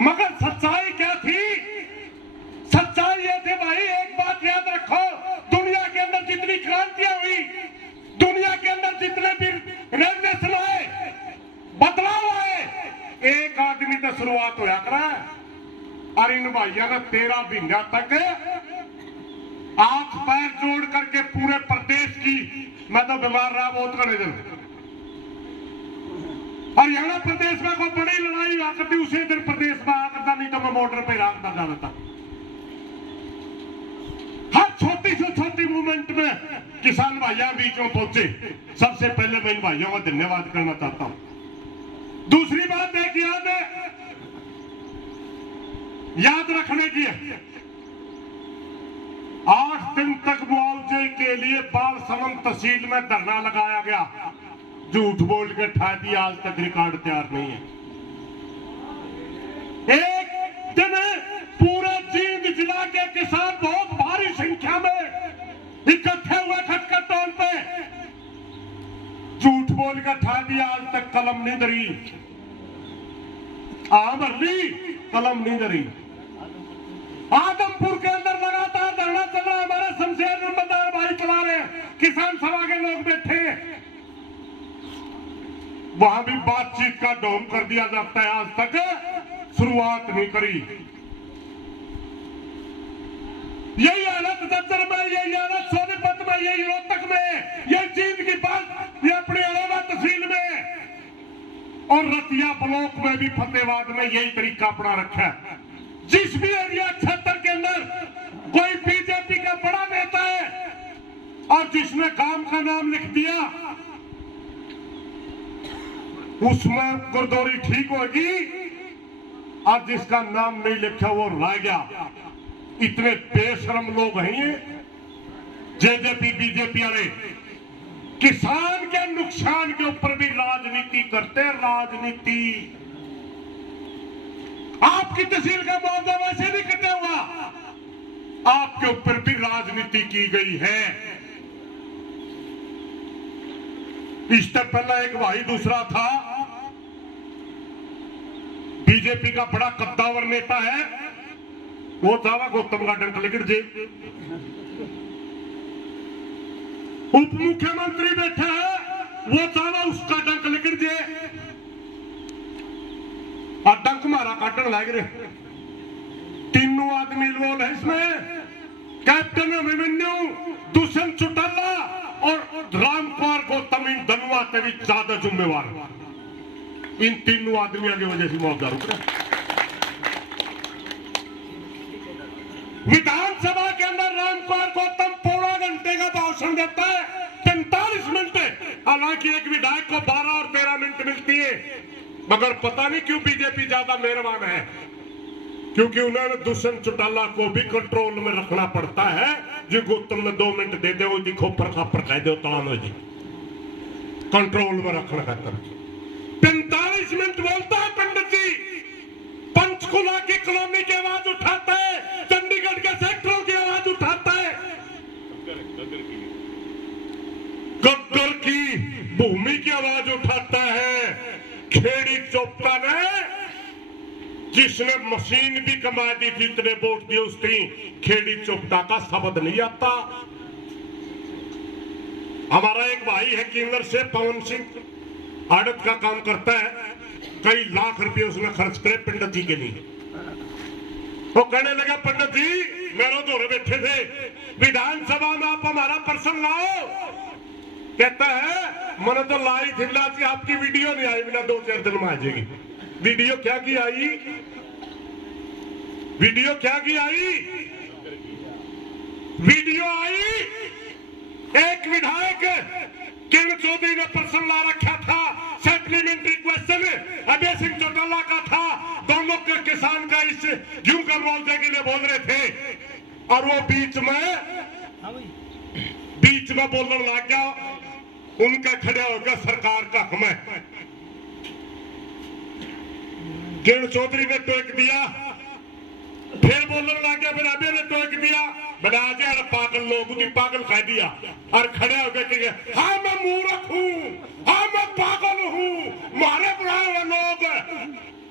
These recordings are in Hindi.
मगर सच्चाई क्या थी? सच्चाई ये थी भाई, एक बात याद रखो, दुनिया के अंदर जितनी क्रांतियां हुई, दुनिया के अंदर जितने भी रेवोल्यूशन आए, बदलाव आए, एक आदमी तो शुरुआत होया करा। और इन भाइयों ने 13 महीना तक हाथ पैर जोड़ करके पूरे प्रदेश की, मैं तो बीमार रहा बहुत करे दिन, हरियाणा प्रदेश में कोई बड़ी लड़ाई हुआ करती, उसी दिन प्रदेश में आ करता, नहीं तो मैं मोटर पे रखता जाना था। हर छोटी से छोटी मूवमेंट में किसान भाइयों बीच में पहुंचे। सबसे पहले मैं इन भाइयों का धन्यवाद करना चाहता हूं। दूसरी बात एक याद रखने की है, 8 दिन तक मुआवजे के लिए बालसमंद तहसील में धरना लगाया गया। झूठ बोल के ठा दिया, आज तक रिकॉर्ड तैयार नहीं है। एक दिन पूरे जींद जिला के किसान बहुत भारी संख्या में इकट्ठे हुए खटकर टोल पे, झूठ बोल के ठा दिया, आज तक कलम नहीं धरी, भरली कलम नहीं धरी। आदमपुर के अंदर लगातार धरना चल रहा है, हमारे शमशेर नंबरदार भाई चला रहे हैं, किसान सभा के लोग बैठे हैं, वहां भी बातचीत का ढोंग कर दिया जाता है, आज तक शुरुआत नहीं करी। यही हालत जज्जर में, यही हालत सोनीपत में, यही रोहतक में, यही जींद की बात, ये अपनी अरेवा तहसील में और रतिया ब्लॉक में भी, फतेहाबाद में यही तरीका अपना रखा है। जिस भी एरिया क्षेत्र के अंदर कोई बीजेपी का बड़ा नेता है और जिसने काम का नाम लिख दिया, उसमें गुरदौरी ठीक होगी, और जिसका नाम नहीं लिखा वो रह गया। इतने बेशरम लोग हैं जेजेपी बीजेपी वाले, किसान के नुकसान के ऊपर भी राजनीति करते हैं। राजनीति, आपकी तहसील का मुआवजा वैसे नहीं कटा हुआ, आपके ऊपर भी राजनीति की गई है। इससे पहला एक भाई दूसरा था, बीजेपी का बड़ा कद्दावर नेता है, वो था गौतम गार्डन कलेक्टर जी, उप मुख्यमंत्री बैठा है, वो था उसका डंक लेकर जे और डंक मारा काटन लग रहे। तीनों आदमी इन्वॉल्व है इसमें, कैप्टन अभिमन्यु, दुष्यंत चौटाला और रामकुमार गौतम, इन धनुआ से भी ज्यादा जिम्मेवार। इन तीनों आदमियों की वजह से मुआवजा रुक रहा। विधानसभा के अंदर रामकुमार गौतम पौना घंटे का भाषण देता है, 45 मिनट। हालांकि एक विधायक को 12 और 13 मिनट मिलती है, मगर पता नहीं क्यों बीजेपी ज्यादा मेहरबान है, क्योंकि उन्होंने दुष्यंत चौटाला को भी कंट्रोल में रखना पड़ता है। जो गौतम ने 2 मिनट दे दे, वो जी खोपर खापर कह दो तो जी कंट्रोल में रखना खातर 45 मिनट बोलता है पंडित जी। पंचकुला की कॉलोनी की आवाज उठाता है, चंडीगढ़ के सेक्टरों की आवाज उठाता है, गग्गर की भूमि की आवाज उठाता है। खेड़ी चोपता ने, जिसने मशीन भी कमा दी थी, इतने वोट दिए उसकी, खेड़ी चोपता का शब्द नहीं आता। हमारा एक भाई है किन्नर से, पवन सिंह, आड़त का काम करता है, कई लाख रुपए उसने खर्च करे पंडित जी के लिए। वो कहने लगा पंडित जी मेरे दोरे बैठे थे, विधानसभा में आप हमारा पर्सन लाओ। कहता है मैंने तो लाई थी, लाती आपकी वीडियो नहीं आई, बिना 2-4 दिन में आ जाएगी। वीडियो क्या की आई? वीडियो क्या की आई? वीडियो आई, एक विधायक किरण चौधरी ने पर्सन ला रखा था, सप्लीमेंट्री क्वेश्चन अजय सिंह चौटाला का था, दोनों के किसान का इस यूं कर बोलने के लिए बोल रहे थे, और वो बीच में बोलने लग गया, उनका खड़े हो गया सरकार का हक में। किरण चौधरी ने टोक दिया, फिर बोलने लग गया, फिर अभी ने टोक दिया, बना यार पागल लोग पागल कह दिया, और खड़े हो गए हाँ मैं मूर्ख हूँ, हाँ मैं पागल हूँ, मारे बुलाए हुए लोग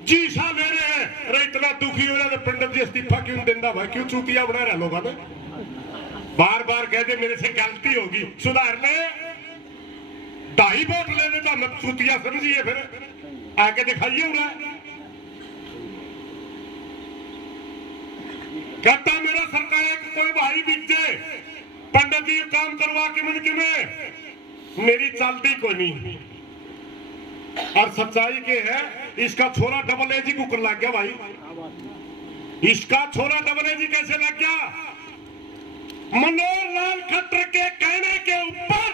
जीसा ले रहे हैं। इतना दुखी हो रहा तो पंडित जी इस्तीफा क्यों देता भाई, क्यों चूतिया बना रहा लोगों ने, बार बार कहते मेरे से गलती होगी सुधार ले, 2.5 वोट ले देता मैं चूतिया समझिए, फिर आके दिखाइए उन्हें। कहता मेरा सरकार कोई भाई बीते पंडित जी काम करवा के मन के में मेरी चलती कोई नहीं। और सच्चाई के है इसका छोरा डबल एजी कुकर लग गया भाई, इसका छोरा डबल एजी कैसे लग गया? मनोहर लाल खट्टर के कहने के ऊपर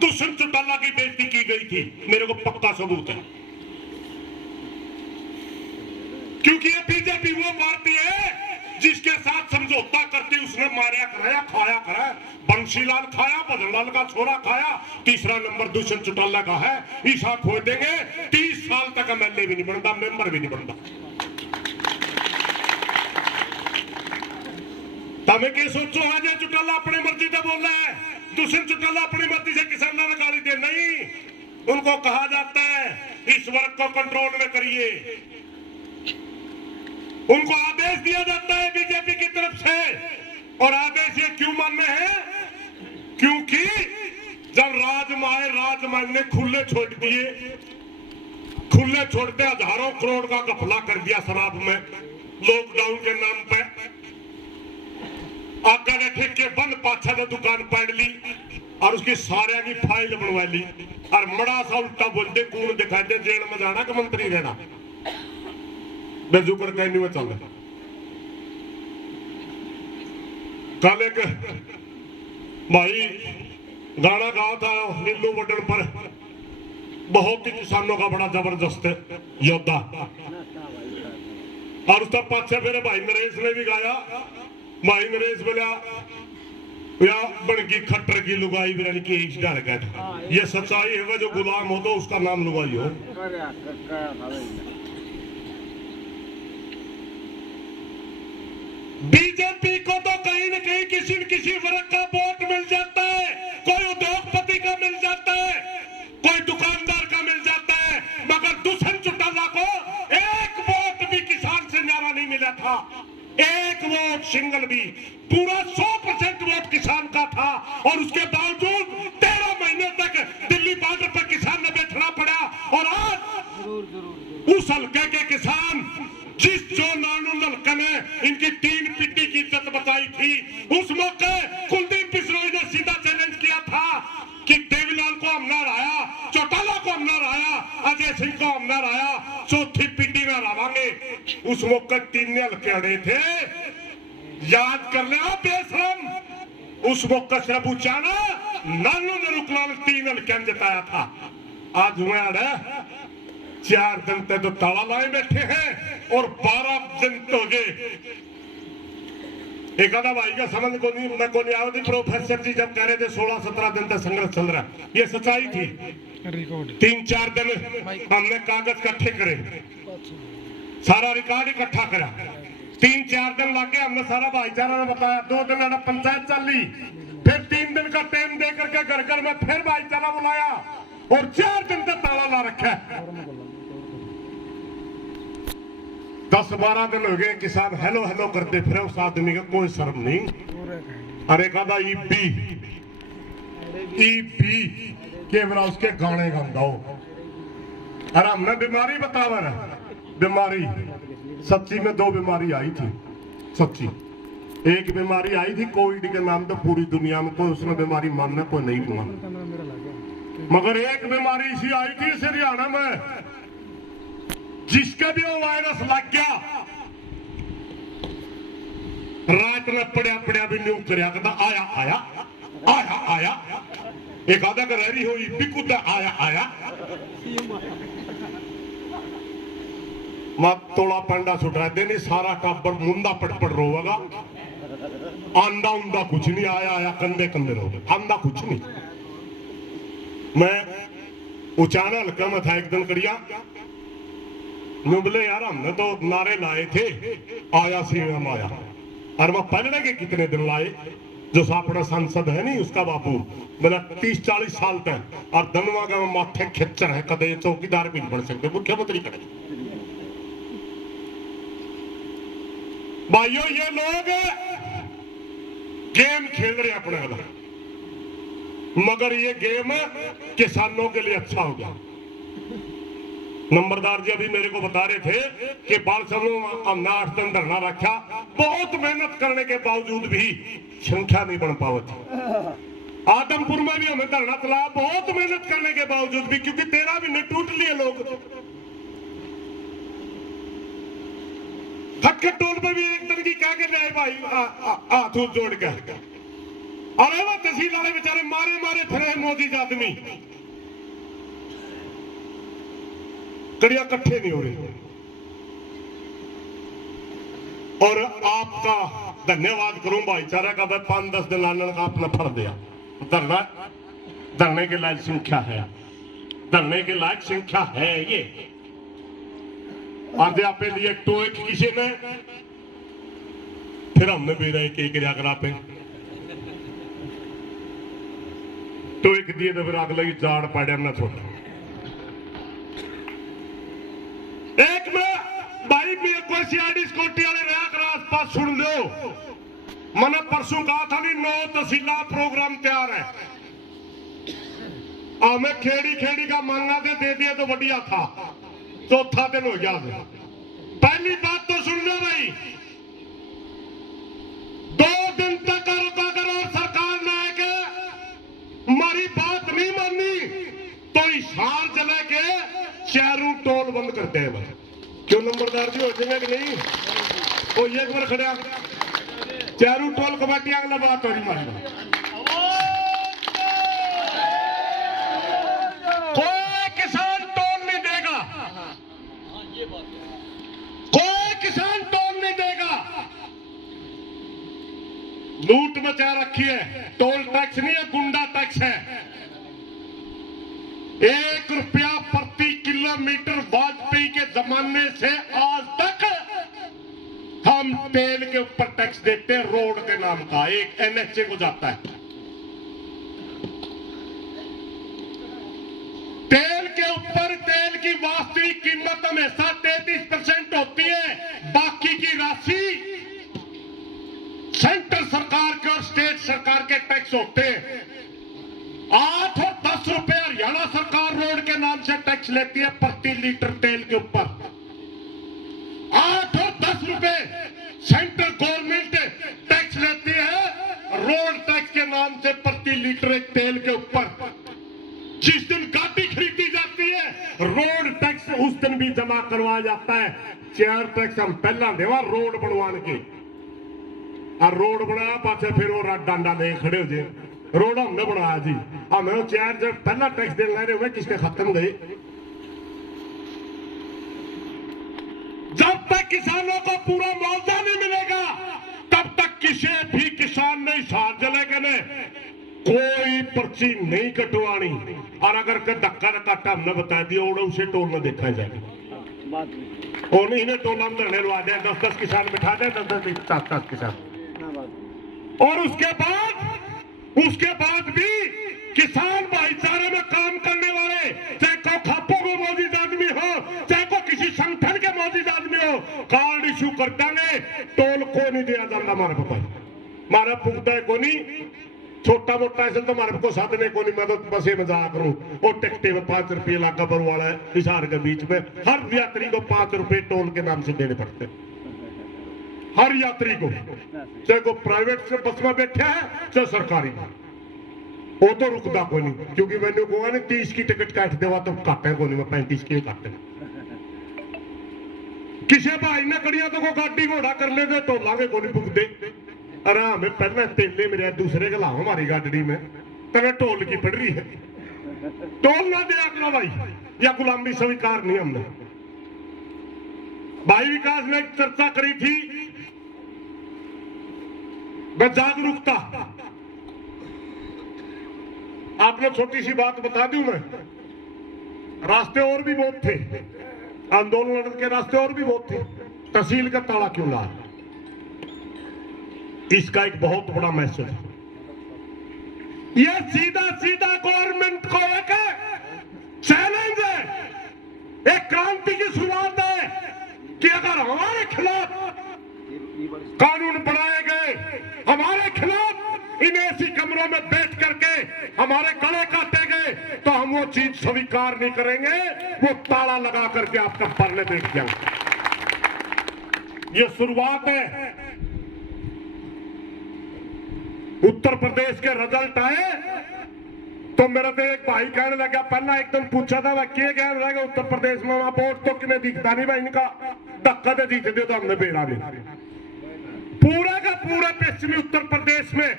दुष्यंत चौटाला की बेइज्जती की गई थी, मेरे को पक्का सबूत है। क्योंकि ये बीजेपी वो पार्टी है जिसके साथ समझौता करके उसने मारा कराया खाया करा, बंशीलाल खाया, भजनलाल का छोरा खाया, तीसरा नंबर दुष्यंत चौटाला का है। ईसा खो देंगे 30 साल तक एमएलए भी नहीं बनता, मेंबर भी नहीं बनता। तब के सोचो आज चौटाला अपनी मर्जी से बोल रहा है, दुष्यंत चौटाला अपनी मर्जी से किसानों ने गाली दे, नहीं, उनको कहा जाता है इस वर्ग को कंट्रोल में करिए, उनको आदेश दिया जाता है बीजेपी की तरफ से। और आदेश ये क्यों मानने हैं? क्योंकि जब राजमाय ने खुले छोड़ दिए, खुले छोड़ते हजारों करोड़ का घपला कर दिया शराब में लॉकडाउन के नाम पे, आगे ने ठेके बंद पाछा ने दुकान पड़ ली और उसकी सारे की फाइल बनवा ली और मड़ा सा उल्टा बोलते कौन दिखाई दे जेल में जाना कि मंत्री रहना, बेजुकर कहने में चल रहा। कल एक भाई गाना गाया था नीलू बटन पर, बहुत ही किसानों का बड़ा जबरदस्त योद्धा, और उसका पाछे मेरे भाई नरेश ने भी गाया। भाई नरेश बोला या बनगी खट्टर की लुगाई बिरानी की इस डर गया, ये सच्चाई है, जो गुलाम हो तो उसका नाम लुगाई हो। बीजेपी को तो कहीं न कहीं किसी न किसी वर्ग का वोट मिल जाता है, कोई उद्योगपति का मिल जाता है, कोई दुकानदार का मिल जाता है, मगर दुष्यंत चौटाला को एक वोट भी किसान से न्यारा नहीं मिला था, एक वोट सिंगल भी, पूरा 100% वोट किसान का था। और उसके बावजूद 13 महीने तक दिल्ली बॉर्डर पर किसान ने बैठना पड़ा। और आज उस हल्के के किसान जिस जो नानू नलकन ने इनकी 3 पिट्टी की इज्जत बचाई थी, उस मौके कुलदीप बिश्नोई ने सीधा चैलेंज किया था कि देवीलाल को हमने हराया, चौटाला को हमने हराया, अजय सिंह को हमने हराया, चौथी पिट्टी में हरावांगे। उस मौके 3 हल्के अड़े थे, याद कर ले आप बेशरम। उस मौके सिर्फ उचाना नानू ने रुकलाल 3 हल्के जिताया था। आज हुए अड़े 4 दिन तक तो ताला लाए बैठे हैं और 12 दिन तो गए। एक आधा भाई का समझ को नहीं, मैं को नहीं आवती, प्रोफेसर जी जब कह रहे थे 16-17 दिन तक संघर्ष चल रहा, ये सच्चाई थी। 3-4 दिन हमने कागज इकट्ठे करे, सारा रिकॉर्ड इकट्ठा करा, 3-4 दिन लग गए, हमने सारा भाईचारा ने बताया, 2 दिन पंचायत चली, फिर 3 दिन का टाइम दे करके घर घर में फिर भाईचारा बुलाया और 4 दिन तक ताला ला रखा है। 10-12 दिन हो गए किसान हेलो हेलो करते फिर उस आदमी का कोई शर्म नहीं। अरे कदा ईपी के बरा उसके गाने गाओ। अरे हमने बीमारी बतावा रहा, बीमारी सच्ची में 2 बीमारी आई थी सच्ची। एक बीमारी आई थी कोविड के नाम पे, पूरी दुनिया में कोई उसने बीमारी मानना कोई नहीं माना, मगर एक बीमारी इसी आई थी हरियाणा में, जिसका भी वो वायरस लग गया, रात में पड़िया पड़िया भी न्यू कर आया आया आया आया, एक आधा का रही हुई बिकुद आया आया, मत तोड़ा पंडा छुटा देनी, सारा टाबर मुंदा पटपट रोएगा, आंदा उंदा कुछ नहीं, आया आया कंधे कंधे रोगे, आंदा कुछ नहीं। मैं उचाना हल्का में था एक दिन करिया, बोले यार हमने तो नारे लाए थे आया सीएम आया, और मैं पहले के कितने दिन लाए, जो अपना सांसद है नहीं उसका बापू बोला 30-40 साल तक, और धनवा का माथे खिच्चर है, कदे चौकीदार भी नहीं बन सकते, मुख्यमंत्री करें। भाइयों ये लोग गेम खेल रहे अपने वाला, मगर ये गेम किसानों के लिए अच्छा हो गया। नंबरदार जी अभी मेरे को बता रहे थे कि बाल समूह हमने 8 दिन धरना रखा, बहुत मेहनत करने के बावजूद भी संख्या नहीं बन पावत। आदमपुर में भी हमें धरना चला, बहुत मेहनत करने के बावजूद भी, क्योंकि 13 महीने टूट लिए लोग। खटखट टोल पे भी एक दिन की क्या कर रहे भाई हाथ जोड़ के, और वो तहसील वाले बेचारे मारे मारे फिरे मोदी आदमी, कड़िया इकट्ठे नहीं हो रहे। और आपका धन्यवाद करूं भाईचारा का, 5-10 दिन लाने का आपने फल दिया। धरना धरने के लायक संख्या है, धरने के लायक संख्या है ये। आज आप लिए टोए किसी ने, फिर हमने भी रहे कि जाकर आप टोए दिए तो फिर अगले जाड़ पाड़े ना छोड़ा। एक में भाई मेरे को सीआईडी सिक्योरिटी वाले रहा कर आसपास सुन लो, मैंने परसों कहा था नहीं 9 तहसीला प्रोग्राम तैयार है, हमें खेड़ी खेड़ी का मांगा दे दिया तो बढ़िया था, चौथा दिन हो गया। पहली बात तो सुन लो भाई, 2 दिन तक रुका करो और सरकार ने आके हमारी बात नहीं मानी तो इशार चले के चारू टोल बंद करते हैं भाई। क्यों नंबरदार जी हो जाएंगे कि नहीं? वो एक बार खड़ा चारू टोल कमेटी अगला बात हो रही हमारी, कोई किसान टोल नहीं देगा, कोई किसान टोल नहीं देगा। लूट मचा रखी है, टोल टैक्स नहीं है, गुंडा टैक्स है। 1 रुपया प्रति किलोमीटर वाजपेयी के जमाने से आज तक हम तेल के ऊपर टैक्स देते हैं, रोड के नाम का, एक एनएचए को जाता है। तेल के ऊपर तेल की वास्तविक कीमत हमेशा 33% होती है, बाकी की राशि सेंट्रल सरकार के और स्टेट सरकार के टैक्स होते हैं। 8 और 10 रुपए हरियाणा सरकार रोड के नाम से टैक्स लेती है प्रति लीटर तेल के ऊपर। 8 और 10 रुपए सेंट्रल गवर्नमेंट टैक्स लेती है रोड टैक्स के नाम से प्रति लीटर तेल के ऊपर। जिस दिन गाड़ी खरीदी जाती है रोड टैक्स उस दिन भी जमा करवाया जाता है। 4 टैक्स हम पहला देवा रोड बनवाने के, और रोड बनाया पाछे फिर वो डांडा ले खड़े हो जाए, रोड हमने बनाया जी, हमें 4 जब पहला टैक्स देने लगे हुए किसके खत्म गए। जब तक किसानों को पूरा मुआवजा नहीं मिलेगा तब तक किसी भी किसान ने हिसार जलेगा ने कोई पर्ची नहीं कटवानी, और अगर धक्का न काटा हमने बता दिया उड़ो उसे टोल न देखा जाएगा। और नहीं टोला में धरने लगा दे, 10-10 किसान बिठा दे, 10-10 किसान, और उसके बाद भी किसान भाईचारे में काम करने वाले, चाहे को खापों को मौजूद आदमी हो, चाहे को किसी संगठन के मौजूद आदमी हो, कार्ड इशू कर देंगे, टोल को नहीं दिया जाता। हमारे पता हमारा पुगता है को नहीं, छोटा मोटा ऐसा तो हमारे को साधने को नहीं। मैं तो बस ये मजाक करूं, और टिकटे में 5 रुपये लाका पर वाला है हिसार के बीच में, हर यात्री को 5 रुपये टोल के नाम से देने पड़ते, हर यात्री को, चाहे को प्राइवेट से बस में बैठा है चाहे सरकारी, वो तो रुकता कोई नहीं। क्योंकि मैंने कहा ना 30 की टिकट काट देवा तो काटे को नहीं, मैं 35 की काटे। किसी भाई ने कड़िया तो को गाड़ी घोड़ा कर ले दे तो लागे को नहीं भुगते। अरे हमें पहले तेले मेरे दूसरे के लाओ हमारी गाड़ी में, तेरे टोल की पड़ रही है, टोल ना दे अपना भाई, या गुलामी स्वीकार नहीं हमने। भाई विकास ने चर्चा करी थी जागरूकता, आपने छोटी सी बात बता दी मैं, रास्ते और भी बहुत थे, आंदोलन के रास्ते और भी बहुत थे, तहसील का ताला क्यों ला, इसका एक बहुत बड़ा मैसेज है। यह सीधा सीधा गवर्नमेंट को एक चैलेंज है, एक क्रांति की शुरुआत है कि अगर हमारे खिलाफ कानून बनाए गए हमारे खिलाफ, इन ऐसी कमरों में बैठ करके हमारे गले काटे गए, तो हम वो चीज स्वीकार नहीं करेंगे, वो ताला लगा करके आपका परले बैठ जाएंगे। ये शुरुआत है। उत्तर प्रदेश के रिजल्ट आए तो मेरा तो एक भाई कहने लगा, पहला एक दिन पूछा था वह क्या कहने लगा उत्तर प्रदेश में वहां वोट तो किन्हें दिखता नहीं भाई, इनका धक्का दे जीते दे तो हमने बेड़ा नहीं। पूरा का पूरा पश्चिमी उत्तर प्रदेश में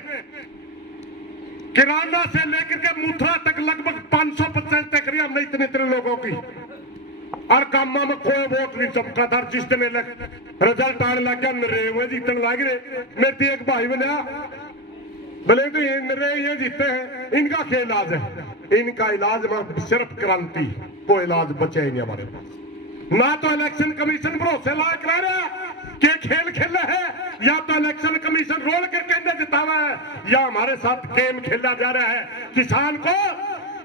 किराना से लेकर के मुथरा तक लगभग 500% तक रही हमने इतने इतने लोगों की, और कामा में कोई वोट नहीं चमका था। जिस दिन रिजल्ट आने लग गया नरेवे जीतने लग रहे, मेरे एक भाई बना भले तो ये जीते हैं, इनका क्या इलाज है? इनका इलाज सिर्फ क्रांति, कोई इलाज बचे ही नहीं हमारे पास। ना तो इलेक्शन कमीशन भरोसे लायक रह रहा कि खेल खेले है, या तो इलेक्शन कमीशन रोल करके जितावा है, या हमारे साथ गेम खेला जा रहा है। किसान को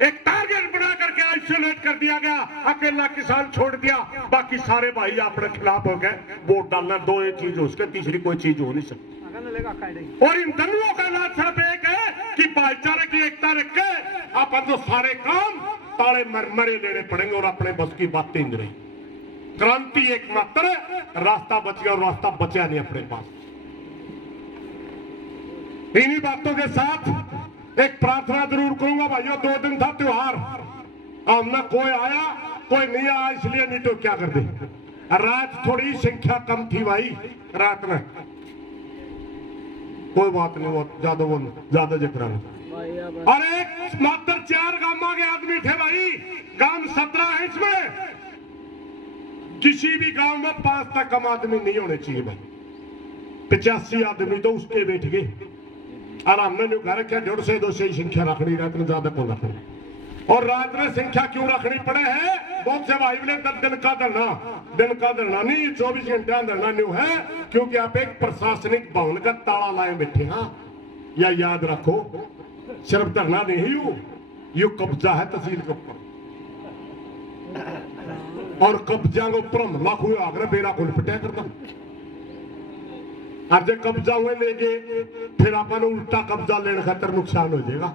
एक टारगेट बना करके आइसोलेट कर दिया गया, अकेला किसान छोड़ दिया, बाकी सारे भाई अपने खिलाफ हो गए। वोट डालना दो एक चीज हो, उसके तीसरी कोई चीज हो नहीं सकती। और इन दोनों का इलाज सिर्फ एक है कि भाईचारे की एकता रख के अपन तो सारे काम ताले मरे लेने पड़ेंगे और अपने बस की बातें नहीं रही। क्रांति एकमात्र रास्ता बच गया और रास्ता बचा नहीं अपने पास। इन्हीं बातों के साथ एक प्रार्थना जरूर करूंगा भाइयों, 2 दिन था त्योहार, हमने कोई आया कोई नहीं आया, इसलिए नहीं तो क्या कर दे। रात थोड़ी संख्या कम थी भाई रात में, कोई बात नहीं, वो ज्यादा जिक्र नहीं। और एक मात्र 4 गांव के आदमी थे भाई, गांव 17 है, इसमें किसी भी गांव में 5 तक कम आदमी नहीं होने चाहिए भाई। 85 आदमी तो उसके बैठ गए, और हमने नहीं कहा क्या 150 200 ही संख्या रखनी, रात में ज्यादा कौन रखनी। और रात में संख्या क्यों रखनी पड़े है? बहुत से भाई बोले दिन का धरना नहीं, 24 घंटे धरना नहीं है, क्योंकि आप एक प्रशासनिक भवन का ताला लाए बैठे। हाँ, या याद रखो, सिर्फ धरना नहीं हो, ये कब्जा है तहसील के ऊपर, और कब्जा के ऊपर हमला हुए आगरा बेरा को लिपटा करता। और जब कब्जा हुए लेंगे फिर अपन उल्टा कब्जा लेने खातर नुकसान हो जाएगा,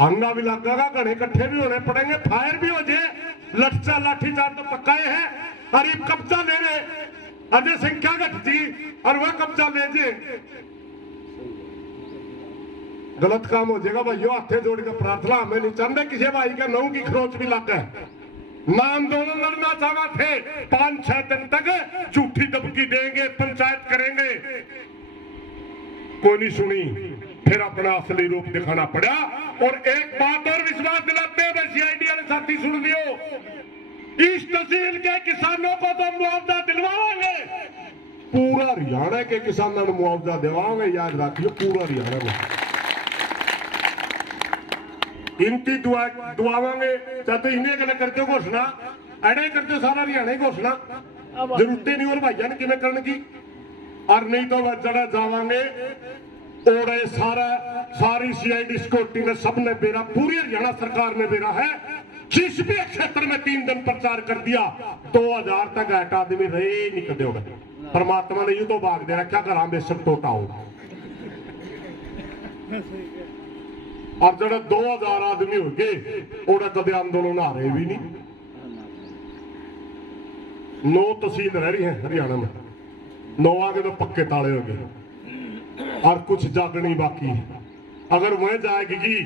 अंगा भी लगेगा, घने इकट्ठे भी होने पड़ेंगे, फायर भी हो जाए, लाठीचार्ज तो पक्काए है। और ये कब्जा ले रहे अजय संख्या घटती और वह कब्जा ले जे, गलत काम हो जाएगा भाइयों। हाथे जोड़ के प्रार्थना, हमें नहीं चाहते किसी भाई का नौ की खरोच भी लग है। ना आंदोलन लड़ना चाहा थे, 5-6 दिन तक झूठी दबकी देंगे, पंचायत करेंगे, कोई नहीं सुनी, फिर अपना असली रूप दिखाना पड़ा। और एक बात और विश्वास दिलाते हैं सीआईडी वाले साथी, सुन लियो, इस तहसील के किसानों को तो मुआवजा दिलवाएंगे, पूरा हरियाणा के किसानों को मुआवजा दिलवाएंगे, याद रखियो, पूरा हरियाणा में इनकी दुआवांगे। चाहते इन्हें गल करते घोषणा, अड़े करते सारा हरियाणा घोषणा, जरूरत नहीं और भाइया ने किमें करने की। और नहीं तो जड़ा जावांगे ओड़े सारी सीआईडी सिक्योरिटी ने सबने बेरा, पूरी हरियाणा सरकार ने बेरा है। जिस भी क्षेत्र में 3 दिन प्रचार कर दिया, 2000 तक ऐट आदमी रहे नहीं कदे हो गए। परमात्मा ने ये तो भाग दे रखा, घर में सब टोटा होगा। और जरा 2000 आदमी हो गए, ओड़ा कदे आंदोलन आ रहे भी नहीं। 9 तहसील रह रही है हरियाणा में, 9 आगे तो पक्के ताले हो गए और कुछ जागनी बाकी है। अगर वह जाएगी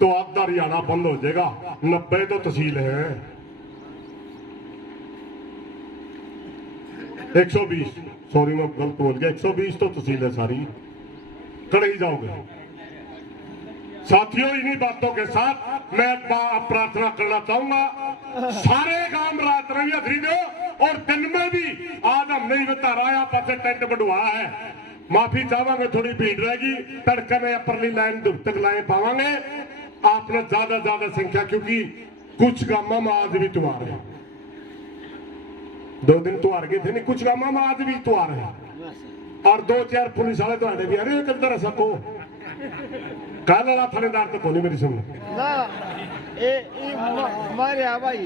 तो आधा हरियाणा बंद हो जाएगा। 90 तो तहसील है, 120, सॉरी मैं गलत बोल गया, 120 तो तहसील है सारी, कड़े ही जाओगे साथियों। इन्हीं बातों के साथ मैं प्रार्थना करना चाहूंगा, सारे गांव रात रही खरीदो, और दिन में भी आज हमने बताया पास टेंट बढ़वाया है। माफी चाहवांगे, थोड़ी भीड़ रहेगी, तड़के में अपरली लाइन दूर तक लाइन पावांगे। आपने ज्यादा संख्या, क्योंकि कुछ गांव में आज भी त्योहार है, 2 दिन त्योहार गए थे नहीं, कुछ गांव में आज भी त्योहार है। और 2-4 पुलिस वाले तो भी अरे किधर सको कल वाला थानेदार तो कोनी मेरी सुन मारे भाई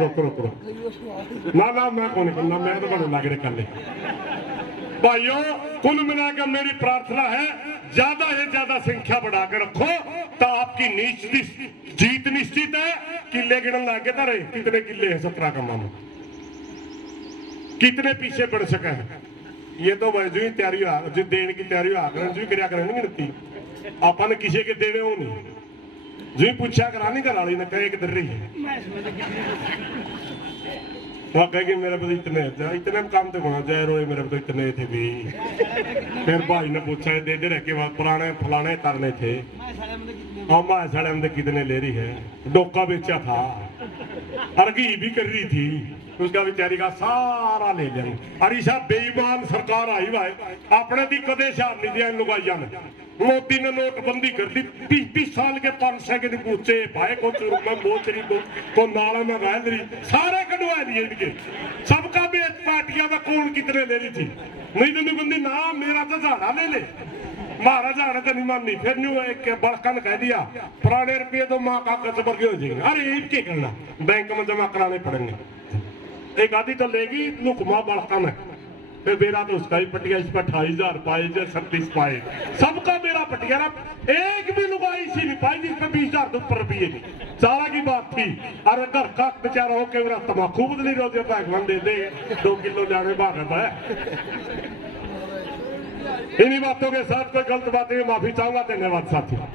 रुक रुक रुक ना ना मैं कौन करना मैं तो बड़े लग रहे कर ले भाइयों कुल मिलाकर मेरी प्रार्थना है ज्यादा से ज्यादा संख्या बढ़ाकर रखो तो आपकी जीत निश्चित है। किले गिनन लागे तो रहे कितने किले हैं 17 का मामला कितने पीछे बढ़ सके हैं ये तो जो ही तैयारी जो देने की तैयारी जो क्या करें गिनती अपन किसी के देने हो नहीं जो ही पूछा करा नहीं करा ली ना कहे किधर रही है वो कहेगी मेरे पास इतने काम तो होना जाए रोए मेरे पास इतने थे भी फिर भाई ने पूछा दे दे रखे पुराने फलाने करने थे अम्मा साढ़े हमने कितने ले रही है डोका बेचा था अर्घी भी कर रही थी उसका बेचारी का सारा ले लें अरे साहब बेईमान सरकार आई भाई अपने दी कदे शार नहीं दिया लुगाइया ने मोदी ने नोटबंदी कर दी 20 साल के 500 के पूछे भाई को में मोचरी को नाला में रह रही सारे कटवा लिए इनके सबका बेच पार्टियां में कौन कितने ले रही थी नहीं तो बंदी ना मेरा तो झाड़ा ले ले महाराजा ने तो नहीं मानी फिर न्यू एक बड़कन कह दिया पुराने रुपये तो माँ का कचबर के हो जाएंगे अरे इनके करना बैंक में जमा कराने पड़ेंगे एक आधी तो लेगी लुकमा बड़कन है फिर मेरा तो उसका ही पटिया इस पर 28,000 पाए 37 पाए सबका मेरा पटिया एक भी लुगाई सी नहीं पाई जिसमें 20,000 तो ऊपर रुपये नहीं सारा की बात थी अरे घर का बेचारा हो के मेरा तमाकू बदली रोजे पैकवन दे दे 2 किलो जाने भागत है। इन्हीं बातों के साथ कोई गलत बातें माफी चाहूंगा। धन्यवाद साथियों।